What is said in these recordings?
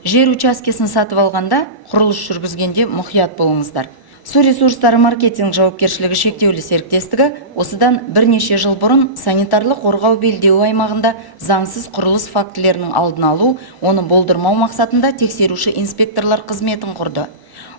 Жер учаскесін сатып алғанда, құрылыс жүргізгенде мұқият болыңыздар. Су ресурстары маркетинг жауапкершілігі шектеулі серіктестігі осыдан бірнеше жыл бұрын санитарлық қорғау белдеуі аймағында заңсыз құрылыс фактілерінің алдын алу, оны болдырмау мақсатында тексеруші инспекторлар қызметін құрды.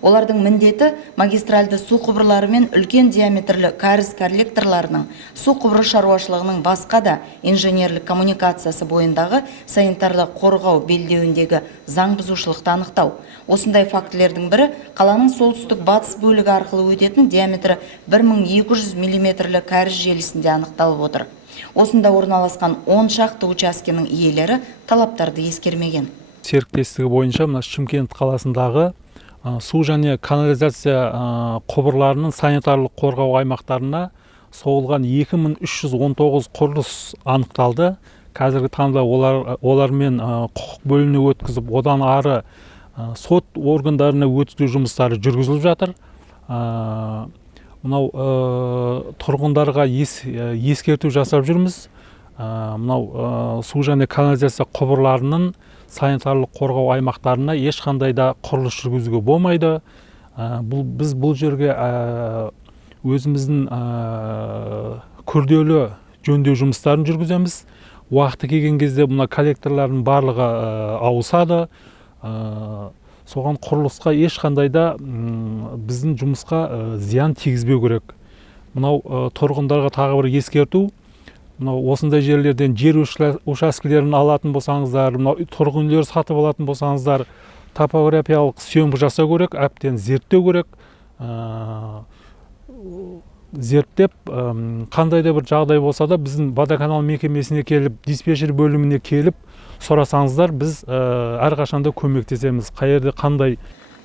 Олардың міндеті магистральды су құбырлары мен үлкен диаметрлі кәріз коллекторларының, су құбыры шаруашылығының басқа да инженерлік коммуникациясы бойындағы санитарлық қорғау белдеуіндегі заң бұзушылықты анықтау. Осындай фактілердің бірі қаланың солтүстік батыс бөлігі арқылы өтетін диаметрі 1200 мм кәріз желісінде анықталып отыр. Осында орналасқан 10 шақты учаскенің иелері талаптарды ескермеген. Серіктестігі бойынша мына Шымкент қаласындағы су және канализация құбырларының санитарлық қорғау аймақтарына соғылған 2319 құрылыс анықталды. Қазіргі таңда олармен құқық бөліміне өткізіп, одан ары сот органдарына өткізу жұмыстары жүргізіліп жатыр. Мынау тұрғындарға ескерту жасап жүрміз. Мынау су және канализация құбырларының санитарлық қорғау аймақтарына ешқандай да құрылыс жүргізуге болмайды. Біз бұл жерге өзіміздің күрделі жөндеу жұмыстарын жүргіземіз. Уақыты келген кезде мына коллекторлардың барлығы ауысады. Соған құрылысқа ешқандай да біздің жұмысқа зиян тигізбеу керек. Мынау тұрғындарға тағы бір ескерту. Осындай жерлерден жер учаскелерін алатын болсаңыздар, тұрғын үйлер сатып алатын болсаңыздар, топографиялық сүйемкі жасау керек, әбден зерттеу керек. Зерттеп, қандай да бір жағдай болса да, біздің водоканал мекемесіне келіп, диспетчер бөліміне келіп, сұрасаңыздар, біз әрқашанда көмектесеміз. Қай жерде қандай.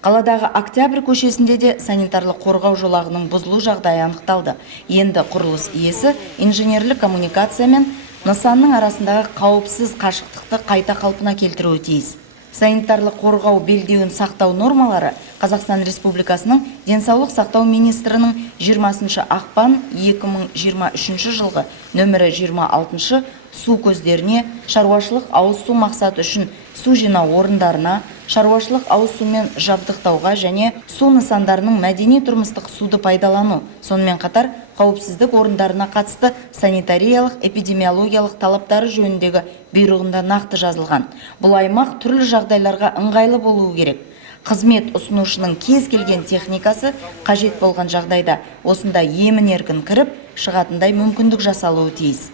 Қаладағы Октябрь көшесінде де санитарлық қорғау жолағының бұзылу жағдайы анықталды. Енді құрылыс иесі инженерлік коммуникация мен нысанның арасындағы қауіпсіз қашықтықты қайта қалпына келтіруі тиіс. Санитарлық қорғау белдеуін сақтау нормалары Қазақстан Республикасының Денсаулық сақтау министрінің 20 ақпан 2023 жылғы нөмірі 26 су көздеріне, шаруашылық ауыз су мақсаты үшін су жинау орындарына, шаруашылық ауыз сумен жабдықтауға және су нысандарының мәдени тұрмыстық суды пайдалану, сонымен қатар қауіпсіздік орындарына қатысты санитариялық эпидемиологиялық талаптары жөніндегі бұйрығында нақты жазылған. Бұл аймақ түрлі жағдайларға ыңғайлы болуы керек. Қызмет ұсынушының кез келген техникасы қажет болған жағдайда осында емін-еркін кіріп шығатындай мүмкіндік жасалуы тиіс.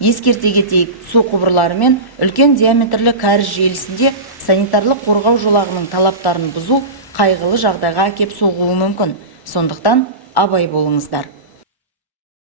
Ескерте кетейік, су құбырлары мен үлкен диаметрлі кәріз желісінде санитарлық қорғау жолағының талаптарын бұзу қайғылы жағдайға әкеп соғуы мүмкін. Сондықтан абай болыңыздар.